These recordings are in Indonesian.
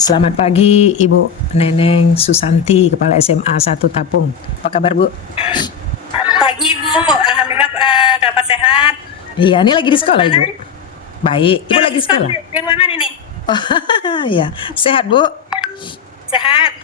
Selamat pagi Ibu Neneng Susanti, Kepala SMA 1 Tapung. Apa kabar Bu? Pagi Bu, alhamdulillah dapat sehat. Iya, ini lagi di sekolah Ibu. Baik, Ibu Ya, lagi sekolah. Di ruangan ini. Oh, ya. Sehat Bu? Sehat.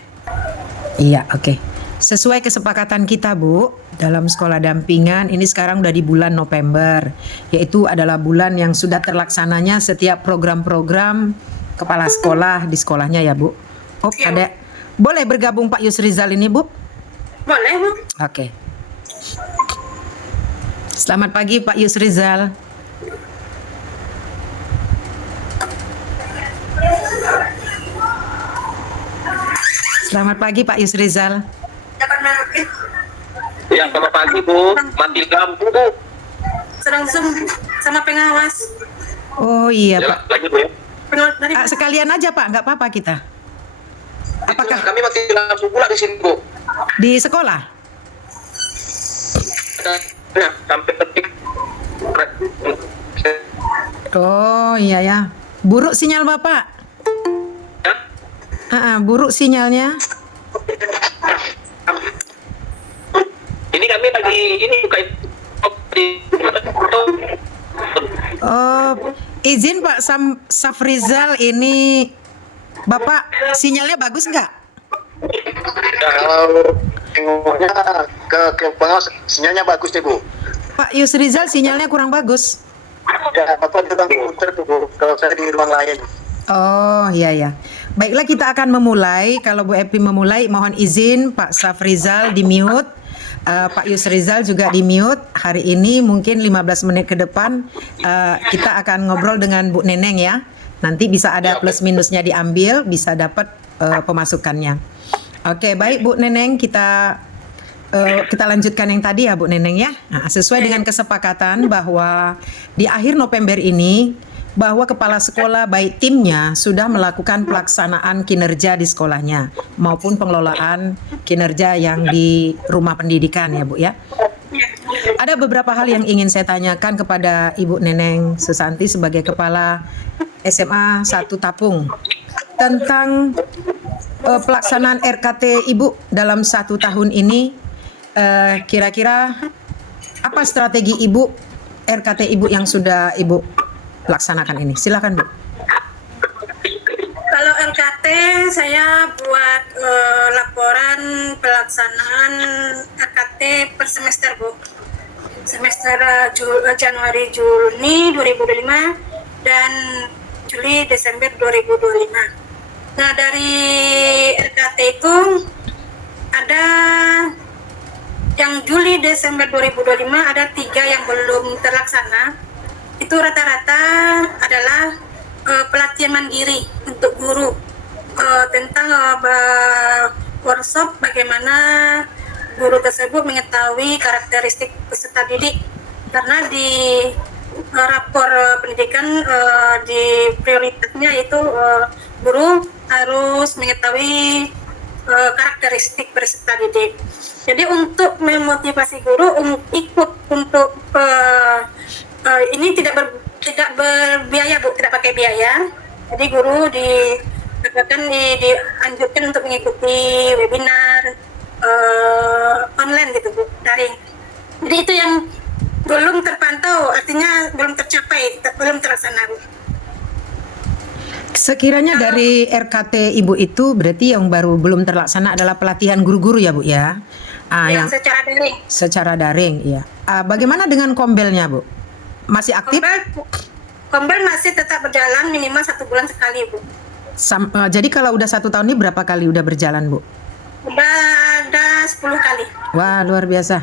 Iya, oke. Sesuai kesepakatan kita Bu, dalam sekolah dampingan ini sekarang udah di bulan November, yaitu adalah bulan yang sudah terlaksananya setiap program-program kepala sekolah di sekolahnya ya Bu. Oh, Ya, ada. Boleh bergabung Pak Yusrizal ini Bu? boleh Bu. Oke. Selamat pagi Pak Yusrizal. Selamat pagi Pak Yusrizal. Dapat merek. Ya, selamat pagi Bu. Mati lampu Bu. Sedang Zoom sama pengawas. Oh iya Ya, Pak. lagi Bu ya. Pengawas dari Sekalian aja Pak, nggak apa-apa kita. Apakah Kami mati lampu pula di sini Bu. di sekolah? Ya, sampai detik. Oh iya ya. Buruk sinyal Bapak. Ya, Buruk sinyalnya. ini kami lagi ini buka Oh, izin Pak Safrizal, ini Bapak sinyalnya bagus nggak? Kalau tengoknya ke pengawas sinyalnya bagus deh Bu. Pak Yusrizal sinyalnya kurang bagus. Ya, Bapak datang komputer tuh Bu. Kalau saya di ruang lain. Oh iya ya. Baiklah kita akan memulai. Kalau Bu Epi memulai, mohon izin Pak Safrizal di mute, Pak Yusrizal juga di mute. Hari ini mungkin 15 menit ke depan kita akan ngobrol dengan Bu Neneng ya. Nanti bisa ada plus minusnya diambil, bisa dapat pemasukannya. Oke baik Bu Neneng, kita lanjutkan yang tadi ya Bu Neneng ya. Nah, sesuai dengan kesepakatan bahwa di akhir November ini bahwa kepala sekolah baik timnya sudah melakukan pelaksanaan kinerja di sekolahnya maupun pengelolaan kinerja yang di rumah pendidikan ya Bu ya. Ada beberapa hal yang ingin saya tanyakan kepada Ibu Neneng Susanti sebagai kepala SMA 1 Tapung tentang pelaksanaan RKT Ibu dalam 1 tahun ini. Kira-kira apa strategi Ibu RKT Ibu yang sudah Ibu laksanakan ini? Silakan Bu. Kalau LKT saya buat laporan pelaksanaan RKT per semester Bu. Semester Januari Juni 2025 dan Juli Desember 2025. Nah dari RKT itu ada yang Juli Desember 2025 ada 3 yang belum terlaksana. Itu rata-rata adalah pelatihan mandiri untuk guru tentang workshop bagaimana guru tersebut mengetahui karakteristik peserta didik, karena di rapor pendidikan di prioritasnya itu guru harus mengetahui karakteristik peserta didik. Jadi untuk memotivasi guru ikut untuk ini tidak berbiaya Bu, tidak pakai biaya. Jadi guru dianjurkan untuk mengikuti webinar online gitu Bu, daring. Jadi itu yang belum terpantau, artinya belum tercapai, belum terlaksana Bu. Sekiranya dari RKT Ibu itu berarti yang baru belum terlaksana adalah pelatihan guru-guru ya Bu ya? Yang secara daring. Secara daring ya. Bagaimana dengan kombelnya Bu? Masih aktif? Kombel masih tetap berjalan minimal 1 bulan sekali Bu. Jadi kalau udah 1 tahun ini berapa kali udah berjalan Bu? Udah ada 10 kali. Wah luar biasa,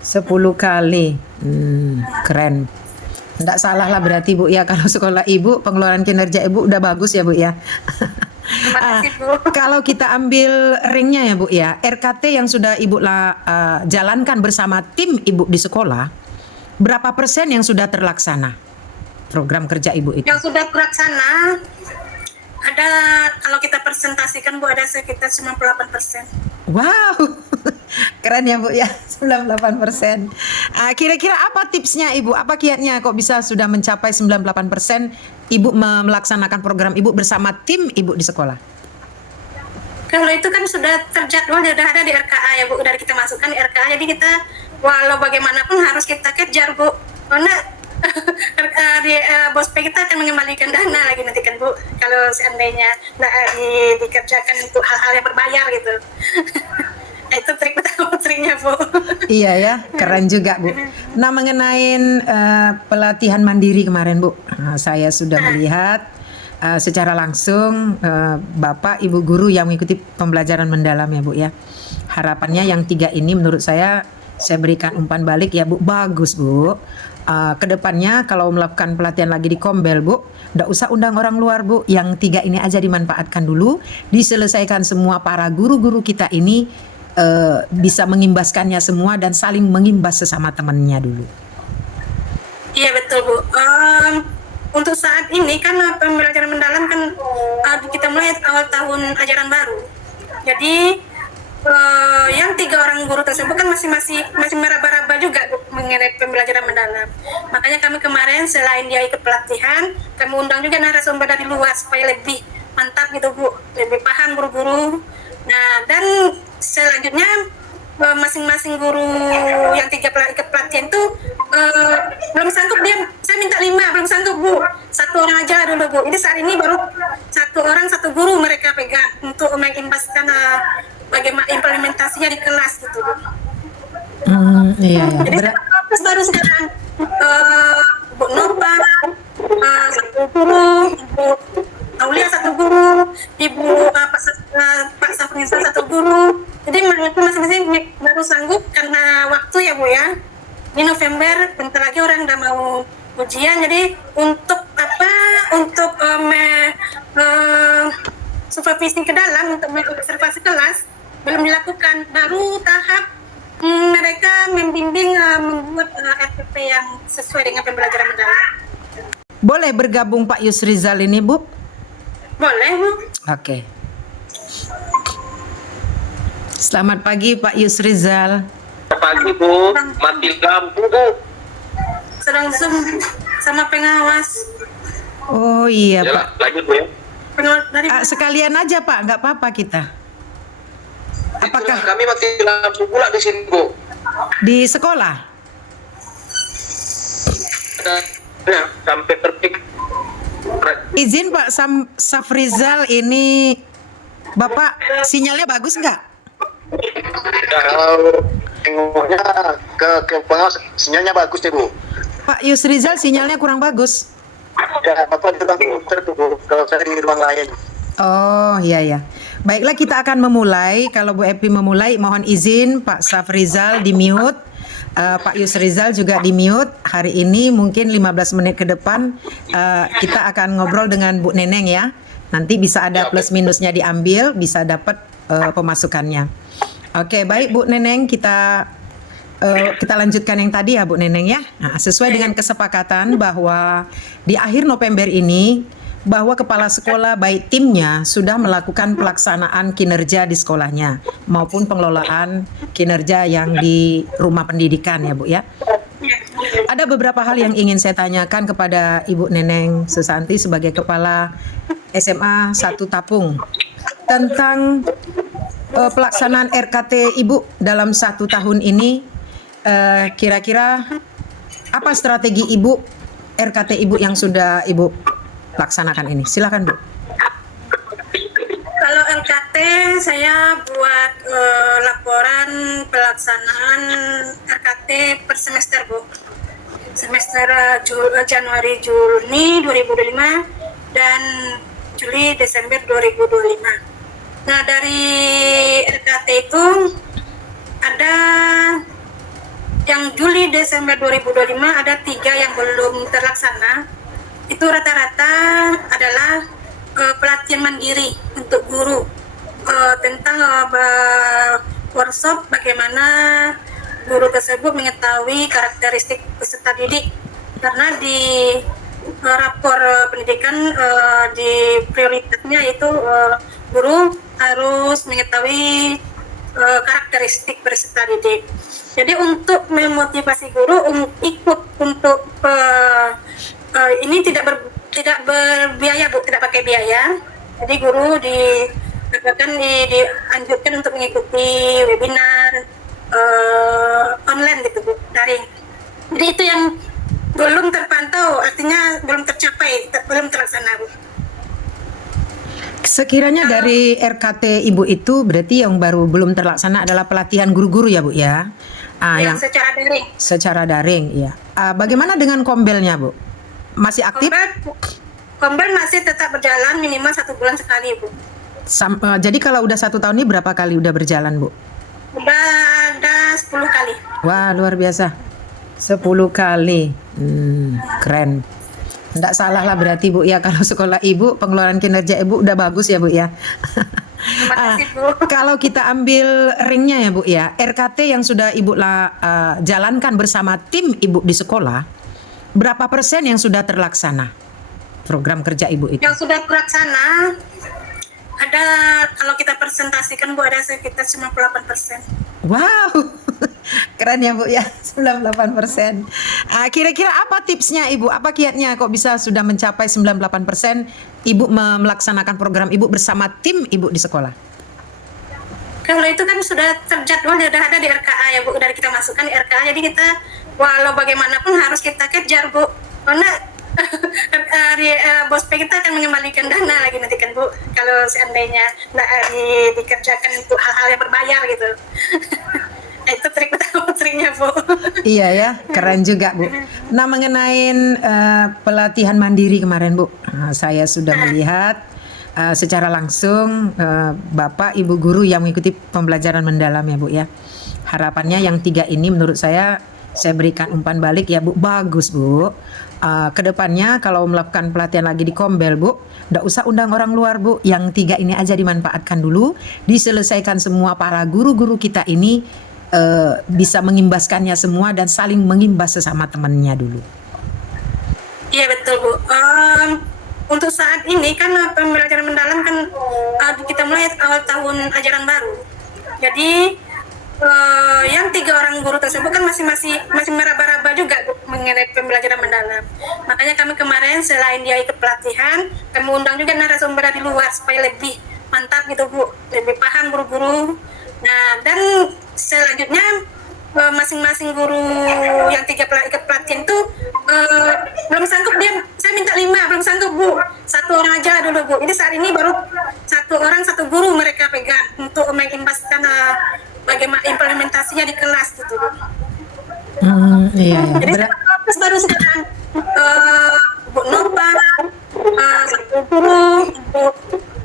10 kali. Keren. Nggak salah lah berarti Bu ya, kalau sekolah Ibu pengeluaran kinerja Ibu udah bagus ya Bu ya. Terima kasih Bu. Kalau kita ambil ringnya ya Bu ya, RKT yang sudah Ibu jalankan bersama tim Ibu di sekolah, berapa persen yang sudah terlaksana program kerja Ibu itu? Yang sudah terlaksana ada, kalau kita presentasikan Bu, ada sekitar 98%. Wow, keren ya Bu ya, 98%. Kira-kira apa tipsnya Ibu? Apa kiatnya kok bisa sudah mencapai 98% Ibu melaksanakan program Ibu bersama tim Ibu di sekolah? Kalau itu kan sudah terjadwal, sudah ada di RKA ya Bu, dari kita masukkan di RKA, jadi kita walau bagaimanapun harus kita kejar Bu, karena bos P kita akan mengembalikan dana lagi nanti kan Bu, kalau seandainya dikerjakan untuk hal-hal yang berbayar gitu. Itu trik pertama, triknya Bu. Iya ya, keren juga Bu. Nah mengenai pelatihan mandiri kemarin Bu, saya sudah melihat secara langsung Bapak Ibu guru yang mengikuti pembelajaran mendalam ya Bu ya. Harapannya yang 3 ini menurut saya berikan umpan balik ya Bu, bagus Bu. Kedepannya kalau melakukan pelatihan lagi di Kombel Bu, nggak usah undang orang luar Bu, yang 3 ini aja dimanfaatkan dulu, diselesaikan semua, para guru-guru kita ini bisa mengimbaskannya semua dan saling mengimbas sesama temannya dulu. Iya betul Bu. Untuk saat ini kan pembelajaran mendalam kan kita mulai awal tahun ajaran baru. Jadi yang 3 orang guru tersebut kan masih meraba-raba juga Bu, mengenai pembelajaran mendalam. Makanya kami kemarin selain dia ikut pelatihan, kami undang juga narasumber dari luar supaya lebih mantap gitu Bu, lebih paham guru-guru. Nah dan selanjutnya masing-masing guru yang 3 ikut pelatihan itu belum sanggup, saya minta 5, belum sanggup Bu, 1 orang aja dulu Bu. Jadi saat ini baru 1 orang 1 guru mereka pegang untuk mengimbaskan bagaimana implementasinya di kelas gitu Bu. Iya. Jadi terus baru sekarang Bu Nova 1 guru, Ibu Aulia 1 guru, Ibu Pak Safrizal 1 guru. Jadi mereka masing-masing baru sanggup karena waktu ya Bu ya. Di November bentar lagi orang udah mau ujian, jadi untuk supervisi ke dalam, untuk mengobservasi kelas belum dilakukan, baru tahap mereka membimbing membuat RPP yang sesuai dengan pembelajaran mendalam. Boleh bergabung Pak Yusrizal ini Bu? Boleh Bu. Oke. Selamat pagi Pak Yusrizal. Pagi Bu, mati lampu Bu. Sedang Zoom sama pengawas. Oh iya Ya, Pak. lanjut Bu ya. Pengawas dari Sekalian aja Pak, nggak apa-apa kita. Apakah Kami mati lampu pula di sini Bu. di sekolah? Ya, sampai terpik. Izin Pak Safrizal, ini Bapak sinyalnya bagus nggak? Kalau tengoknya ke pengawas sinyalnya bagus nih Bu. Pak Yusrizal sinyalnya kurang bagus. Ya, Bapak juga komputer tuh Bu, kalau saya di ruang lain. Oh iya ya. Baiklah kita akan memulai. Kalau Bu Epi memulai, mohon izin Pak Safrizal di mute, Pak Yusrizal juga di mute. Hari ini mungkin 15 menit ke depan kita akan ngobrol dengan Bu Neneng ya. Nanti bisa ada plus minusnya diambil, bisa dapat pemasukannya. Oke baik Bu Neneng, kita lanjutkan yang tadi ya Bu Neneng ya. Nah, sesuai dengan kesepakatan bahwa di akhir November ini bahwa kepala sekolah baik timnya sudah melakukan pelaksanaan kinerja di sekolahnya maupun pengelolaan kinerja yang di rumah pendidikan ya Bu ya. Ada beberapa hal yang ingin saya tanyakan kepada Ibu Neneng Susanti sebagai kepala SMA 1 Tapung tentang pelaksanaan RKT Ibu dalam 1 tahun ini. Kira-kira apa strategi Ibu RKT Ibu yang sudah Ibu laksanakan ini? Silakan Bu. Kalau LKT saya buat laporan pelaksanaan RKT per semester Bu. Semester Januari Juni 2025 dan Juli Desember 2025. Nah dari RKT itu ada yang Juli Desember 2025 ada 3 yang belum terlaksana. Itu rata-rata adalah pelatihan mandiri untuk guru tentang workshop bagaimana guru tersebut mengetahui karakteristik peserta didik, karena di rapor pendidikan di prioritasnya itu guru harus mengetahui karakteristik peserta didik. Jadi untuk memotivasi guru ikut untuk ini tidak berbiaya Bu, tidak pakai biaya. Jadi guru Bahkan dianjurkan untuk mengikuti webinar online gitu Bu, daring. Jadi itu yang belum terpantau, artinya belum tercapai, belum terlaksana Bu. Sekiranya dari RKT Ibu itu berarti yang baru belum terlaksana adalah pelatihan guru-guru ya Bu ya? Yang secara daring. Secara daring, ya. Bagaimana dengan kombelnya Bu? Masih aktif? Kombel masih tetap berjalan minimal 1 bulan sekali Bu. Jadi kalau udah 1 tahun ini berapa kali udah berjalan Bu? Udah ada 10 kali. Wah luar biasa, 10 kali, keren. Nggak salah lah berarti Bu ya, kalau sekolah Ibu pengeluaran kinerja Ibu udah bagus ya Bu ya. Terima kasih Bu. Kalau kita ambil ringnya ya Bu ya, RKT yang sudah Ibu jalankan bersama tim Ibu di sekolah, berapa persen yang sudah terlaksana program kerja Ibu itu? Yang sudah terlaksana ada, kalau kita presentasikan Bu, ada sekitar 98%. Wow, keren ya Bu ya, 98%. Kira-kira apa tipsnya Ibu? Apa kiatnya kok bisa sudah mencapai 98% Ibu melaksanakan program Ibu bersama tim Ibu di sekolah? Kalau itu kan sudah terjadwal, sudah ada di RKA ya Bu, dari kita masukkan di RKA, jadi kita walau bagaimanapun harus kita kejar Bu, karena bos P kita akan mengembalikan dana lagi nanti kan Bu, kalau seandainya dikerjakan untuk hal-hal yang berbayar gitu. Nah, itu trik utama, triknya Bu. Iya ya, keren juga Bu. Nah mengenai pelatihan mandiri kemarin Bu, saya sudah melihat secara langsung Bapak Ibu guru yang mengikuti pembelajaran mendalam ya Bu ya. Harapannya yang 3 ini menurut saya berikan umpan balik ya Bu, bagus Bu. Kedepannya kalau melakukan pelatihan lagi di Kombel Bu, nggak usah undang orang luar Bu, yang 3 ini aja dimanfaatkan dulu, diselesaikan semua. Para guru-guru kita ini bisa mengimbaskannya semua dan saling mengimbas sesama temannya dulu. Iya betul Bu. Untuk saat ini kan pembelajaran mendalam kan kita mulai awal tahun ajaran baru. Jadi yang 3 orang guru tersebut kan masih meraba-raba juga Bu, mengenai pembelajaran mendalam. Makanya kami kemarin selain dia ikut pelatihan, kami undang juga narasumber dari luar supaya lebih mantap gitu Bu, lebih paham guru-guru. Nah dan selanjutnya masing-masing guru yang 3 ikut pelatihan itu belum sanggup, saya minta 5, belum sanggup Bu, 1 orang aja dulu Bu. Jadi saat ini baru 1 orang 1 guru mereka pegang untuk mengimbaskan bagaimana implementasinya di kelas gitu Bu. Iya. Jadi baru sekarang Bu Nova 1 guru, Bu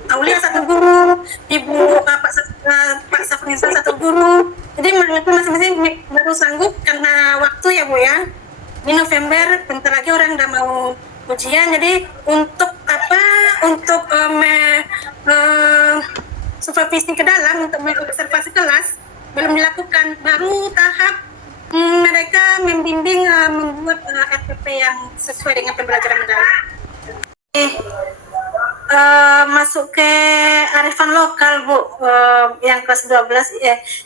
Aulia 1 guru, Ibu Pak Safrizal 1 guru. Jadi mereka masing-masing baru sanggup karena waktu ya Bu ya. Di November bentar lagi orang udah mau ujian, jadi untuk supervisi ke dalam, untuk mengobservasi kelas belum dilakukan, baru tahap mereka membimbing membuat RPP yang sesuai dengan pembelajaran mendalam. Masuk ke arifan lokal Bu, yang kelas 12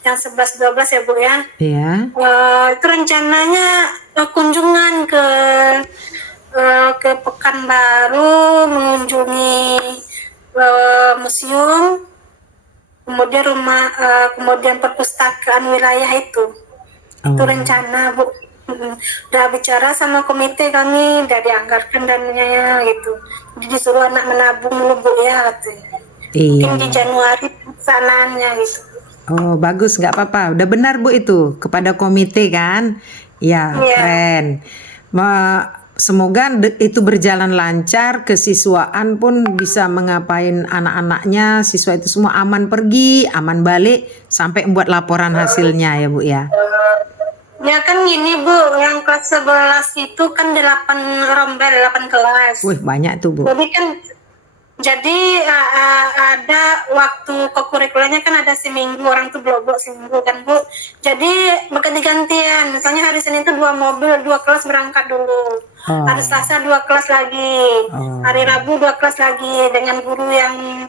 yang 11-12 ya Bu ya. Iya. Itu rencananya kunjungan ke Pekanbaru, mengunjungi museum, kemudian kemudian perpustakaan wilayah itu. Itu rencana Bu. Udah bicara sama komite kami, udah dianggarkan dananya gitu. Jadi disuruh anak menabung dulu Bu ya katanya. Iya. Mungkin di Januari pesanannya gitu. Oh bagus, nggak apa-apa. Udah benar Bu itu kepada komite kan? Ya, keren. Semoga itu berjalan lancar, kesiswaan pun bisa mengapain anak-anaknya, siswa itu semua aman pergi, aman balik, sampai membuat laporan hasilnya ya Bu ya. Ya kan gini Bu, yang kelas 11 itu kan 8 rombel, 8 kelas. Wih banyak tuh Bu. Jadi ada waktu kokurikulanya kan ada seminggu, orang tuh blok seminggu kan Bu. Jadi berganti-gantian, misalnya hari Senin itu 2 mobil, 2 kelas berangkat dulu. Hari Selasa 2 kelas lagi, hari Rabu 2 kelas lagi dengan guru yang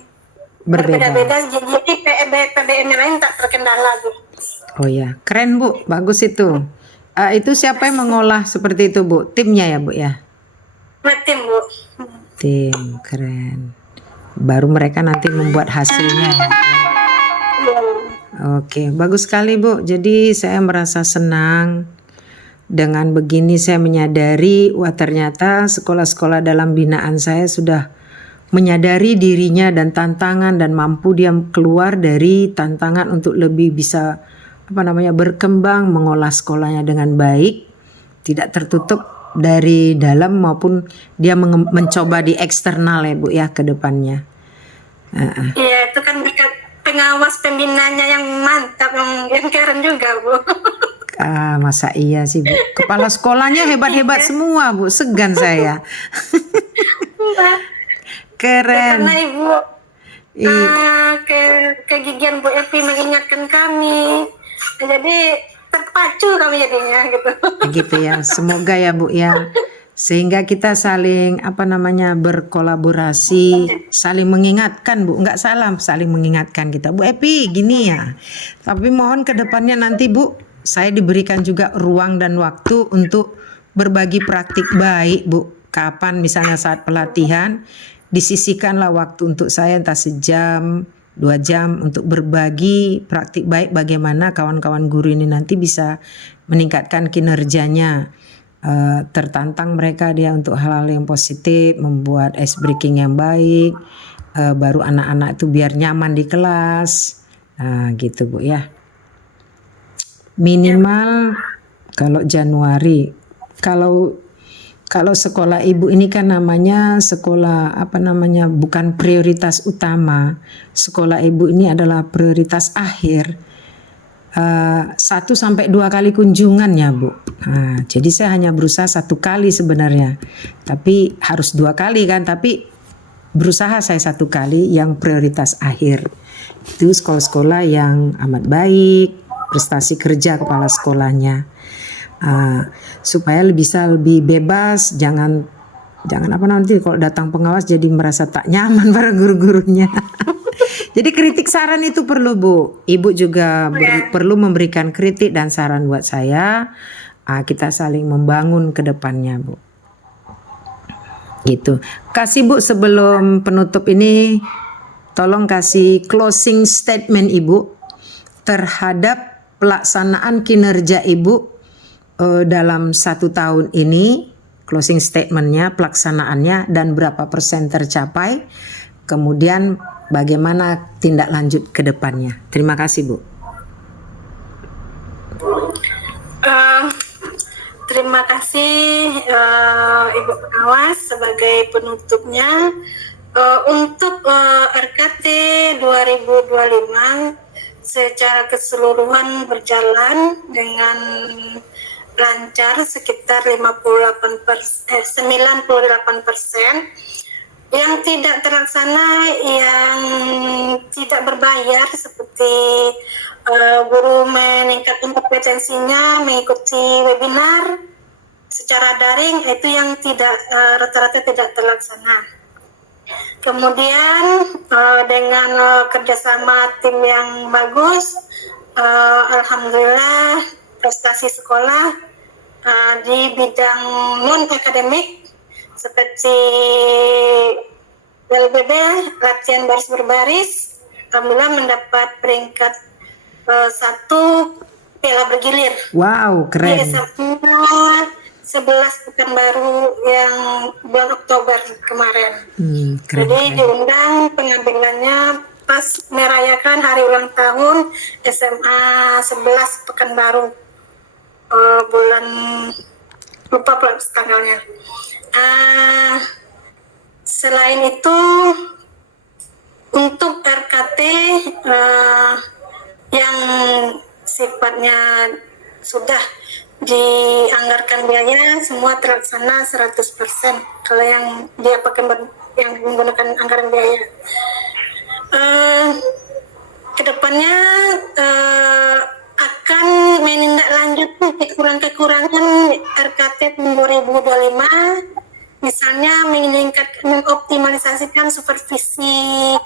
berbeda-beda. Jadi PBM lain tak terkendala Bu. Oh ya, keren Bu, bagus itu. Itu siapa yang mengolah seperti itu Bu? Timnya ya Bu ya? Tim Bu. Tim, keren. baru mereka nanti membuat hasilnya. Oke, bagus sekali Bu. Jadi saya merasa senang dengan begini. Saya menyadari, wah ternyata sekolah-sekolah dalam binaan saya sudah menyadari dirinya dan tantangan, dan mampu dia keluar dari tantangan untuk lebih bisa berkembang, mengolah sekolahnya dengan baik, tidak tertutup dari dalam maupun dia mencoba di eksternal ya Bu ya ke depannya. Iya, itu kan berkat pengawas pembinanya yang mantap, yang keren juga Bu. Masa iya sih Bu, kepala sekolahnya hebat-hebat semua Bu, segan saya. Keren. Karena Ibu kegigihan Bu Evi mengingatkan kami, jadi terpacu kami jadinya gitu. Begitu ya, semoga ya Bu ya, sehingga kita saling berkolaborasi, saling mengingatkan Bu, nggak salah saling mengingatkan kita, Bu Evi gini ya. Tapi mohon ke depannya nanti Bu, saya diberikan juga ruang dan waktu untuk berbagi praktik baik Bu. Kapan misalnya saat pelatihan, disisihkanlah waktu untuk saya entah sejam, 2 jam untuk berbagi praktik baik bagaimana kawan-kawan guru ini nanti bisa meningkatkan kinerjanya. Tertantang mereka dia untuk hal-hal yang positif, membuat ice breaking yang baik, baru anak-anak itu biar nyaman di kelas. Gitu Bu ya. Minimal kalau Januari, kalau sekolah Ibu ini kan namanya sekolah bukan prioritas utama. Sekolah Ibu ini adalah prioritas akhir. 1 sampai 2 kali kunjungan ya Bu. Jadi saya hanya berusaha 1 kali sebenarnya. Tapi harus 2 kali kan, tapi berusaha saya 1 kali yang prioritas akhir. Itu sekolah-sekolah yang amat baik, prestasi kerja kepala sekolahnya. Supaya bisa lebih bebas, jangan nanti kalau datang pengawas jadi merasa tak nyaman para guru-gurunya. Jadi kritik saran itu perlu Bu. Ibu juga perlu memberikan kritik dan saran buat saya. Kita saling membangun ke depannya Bu. Gitu. Kasih Bu sebelum penutup ini, tolong kasih closing statement Ibu terhadap pelaksanaan kinerja Ibu dalam 1 tahun ini, closing statementnya, pelaksanaannya, dan berapa persen tercapai, kemudian bagaimana tindak lanjut ke depannya. Terima kasih Bu. Terima kasih Ibu Pengawas sebagai penutupnya. Untuk RKT 2025 secara keseluruhan berjalan dengan lancar sekitar 98%. Yang tidak terlaksana, yang tidak berbayar seperti guru meningkatkan kompetensinya mengikuti webinar secara daring, itu yang tidak rata-rata tidak terlaksana. Kemudian dengan kerjasama tim yang bagus, alhamdulillah prestasi sekolah di bidang non akademik seperti LBB, latihan baris berbaris, alhamdulillah mendapat peringkat 1 piala bergilir. Wow, keren. Di SMA 11 Pekanbaru yang bulan Oktober kemarin. Keren, Jadi diundang pengambilannya pas merayakan hari ulang tahun SMA 11 Pekanbaru, bulan lupa tanggalnya. Selain itu, untuk RKT yang sifatnya sudah dianggarkan biaya, semua terlaksana 100%. Kalau yang dia pakai yang menggunakan anggaran biaya. Kedepannya akan menindaklanjuti kekurangan-kekurangan RKT 2025, misalnya mengoptimalisasikan supervisi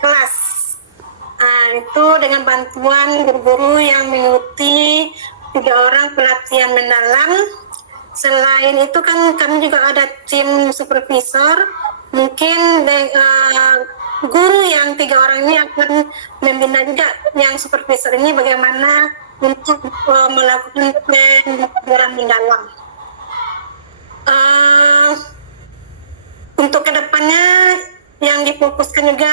kelas. Itu dengan bantuan guru-guru yang mengikuti 3 orang pelatihan mendalam. Selain itu kan kami juga ada tim supervisor, mungkin guru yang 3 orang ini akan membina juga yang supervisor ini bagaimana untuk melakukan pembelajaran mendalam. Untuk kedepannya yang difokuskan juga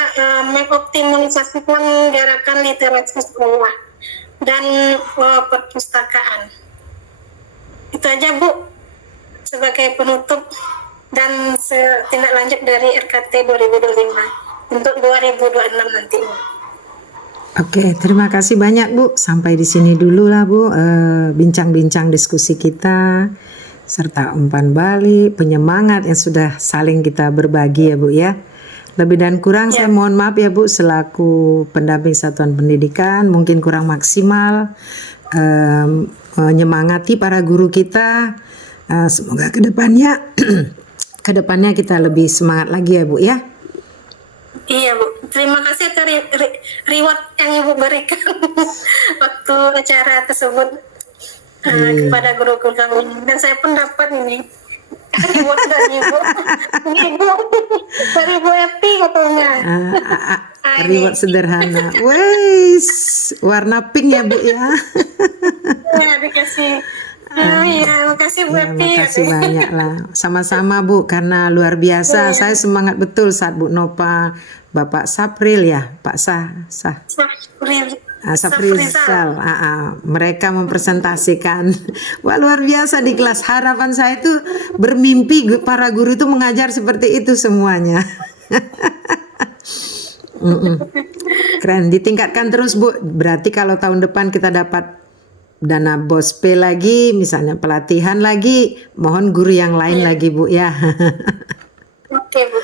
mengoptimalisasikan gerakan literasi sekolah dan perpustakaan. Itu aja Bu sebagai penutup dan tindak lanjut dari RKT 2025 untuk 2026 nanti. Oke, terima kasih banyak Bu. Sampai di sini dulu lah Bu, bincang-bincang diskusi kita serta umpan balik, penyemangat yang sudah saling kita berbagi ya Bu ya. Lebih dan kurang saya mohon maaf ya Bu selaku pendamping satuan pendidikan mungkin kurang maksimal menyemangati para guru kita. Semoga kedepannya kita lebih semangat lagi ya Bu ya. Iya Bu, terima kasih atas reward yang Ibu berikan waktu acara tersebut kepada guru-guru kami, dan saya pun dapat ini reward dari Ibu. Dari Bu Epi katanya. Reward sederhana. Wes, warna pink ya Bu ya. Ya dikasih. Iya, makasih Bu Epi. Makasih banyak lah. Sama-sama Bu, karena luar biasa. Saya semangat betul saat Bu Nopa, Bapak Sapril ya, Pak Safrizal. Mereka mempresentasikan. Wah luar biasa di kelas. Harapan saya itu bermimpi para guru itu mengajar seperti itu semuanya. Keren. Ditingkatkan terus Bu. Berarti kalau tahun depan kita dapat dana BOSP lagi, misalnya pelatihan lagi, mohon guru yang lain lagi Bu ya. Oke Bu.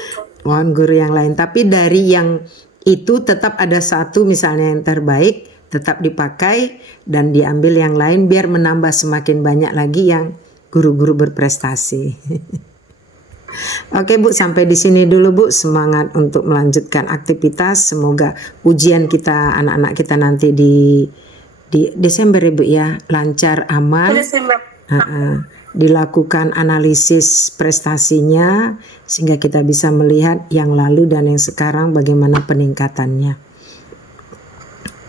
Mohon guru yang lain. Tapi dari yang itu tetap ada satu misalnya yang terbaik, tetap dipakai dan diambil yang lain biar menambah semakin banyak lagi yang guru-guru berprestasi. Oke Bu, sampai di sini dulu Bu. Semangat untuk melanjutkan aktivitas. Semoga ujian kita, anak-anak kita nanti di Desember Ibu ya, lancar aman. Dilakukan analisis prestasinya sehingga kita bisa melihat yang lalu dan yang sekarang bagaimana peningkatannya.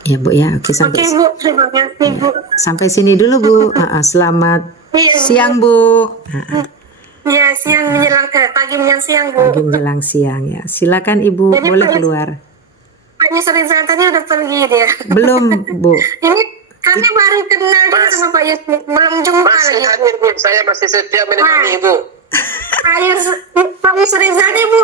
Ya Bu ya, oke sampai Bu, terima kasih Bu. Sampai sini dulu Bu. Selamat siang Bu. Ya, siang menjelang pagi menjelang siang Bu. Pagi menjelang siang ya. Silakan Ibu. Jadi, boleh Pak keluar. Pak Yusuf tadi udah pergi dia. Belum Bu. Ini kami baru kenal juga sama Pak Yusuf, belum jumpa Masih lagi. hadir Bu, saya masih setia menemani Ibu. Pak Yusuf Rizal Bu.